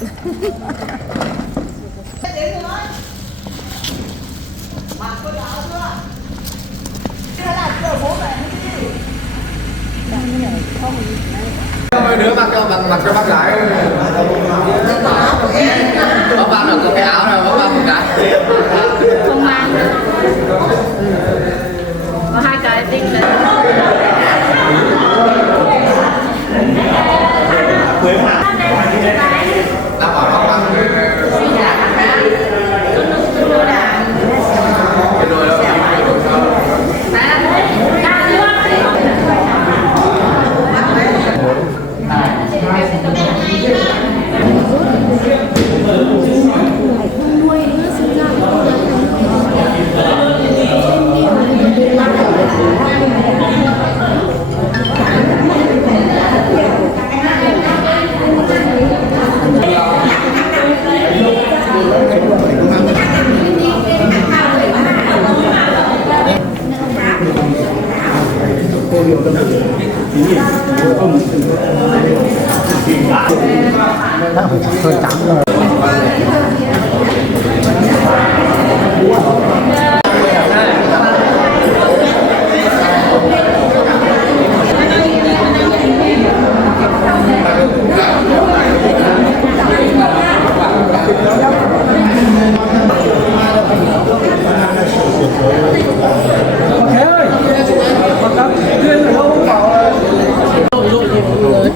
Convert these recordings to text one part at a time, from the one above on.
Mấy đứa mặc cho bác gái bác mang được có cái áo này bác mang một cái không mang có hai cái tinh đấy đã bảo bác mang hơi trắng rồi.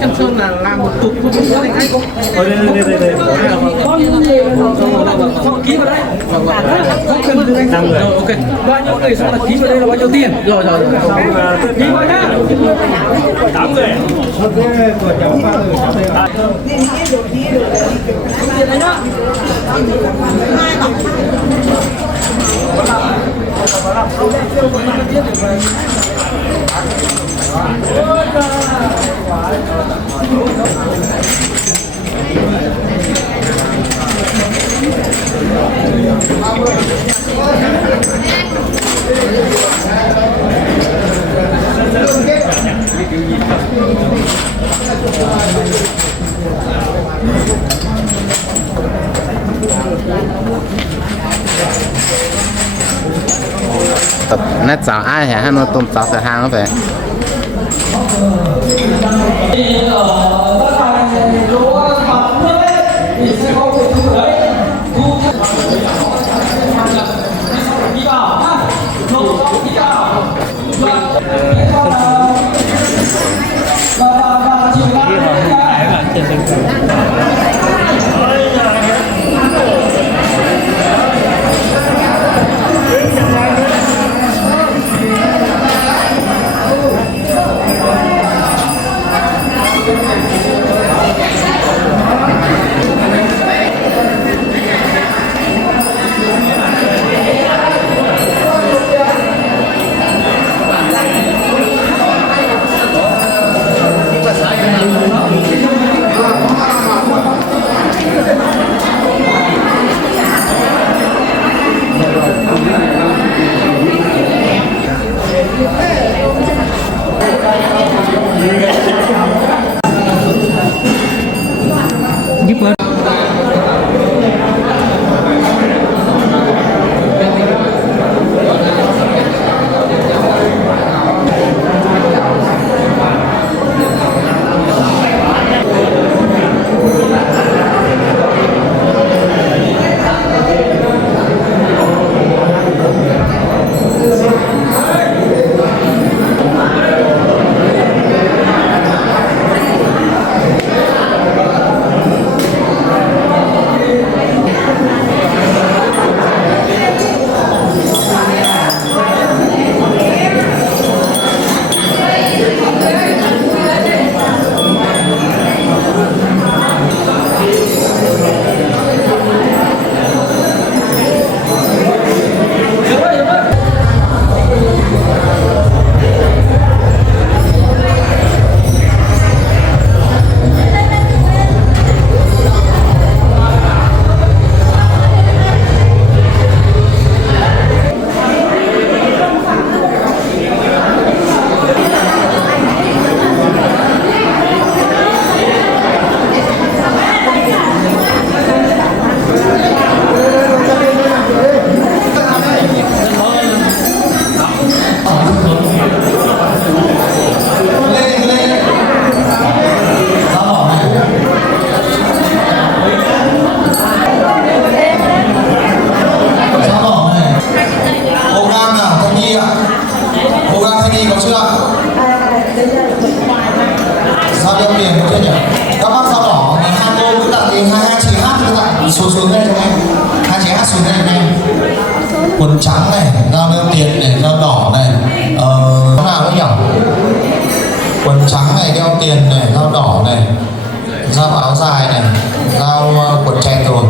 Chân Sơn là làm một cục của chúng tôi anh không? Đây. Xong ký vào đây. Không cần từ anh 5 người. Ok. Bao nhiêu người xong là ký vào đây là bao nhiêu tiền? Rồi. Ký vào nhá. 8 người. Ok, của cháu 3 người cháu đây. Tiền đấy nhá. nét chào ai hả nó tôm cháo sẽ hàng nó vậy xuống đây cho em. Hai chị hát xuống đây này. Quần trắng này, dao đeo tiền này, dao đỏ này. Nào nữa nhỉ? Quần trắng này, đeo tiền này, dao đỏ này, dao áo dài này, dao quần chẹt rồi.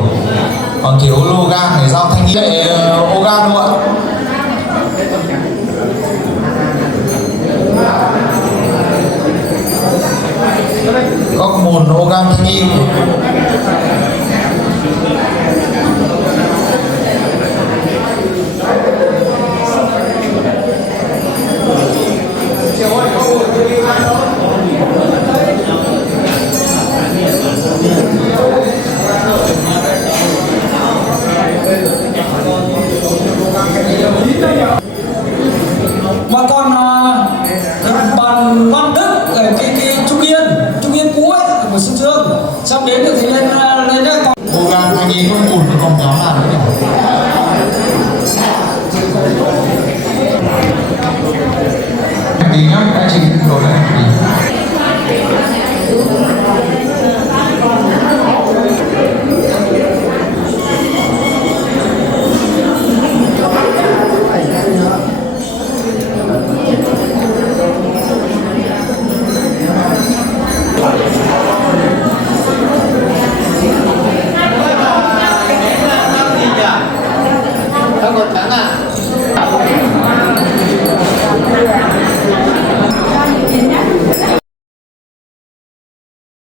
Còn thiếu lô gan này, dao thanh lý lại ô gan luôn ạ. Góc mồn ô gan thanh y. Và còn bàn Văn Đức ở cái Trung Yên cũ ấy của Xuân Dương, xong đến được thì lên đây còn Ô gan thanh y không cùn thì còn nhóm nào nữa nhỉ? Tí nhá, anh chị rồi đấy. Không có trắng à?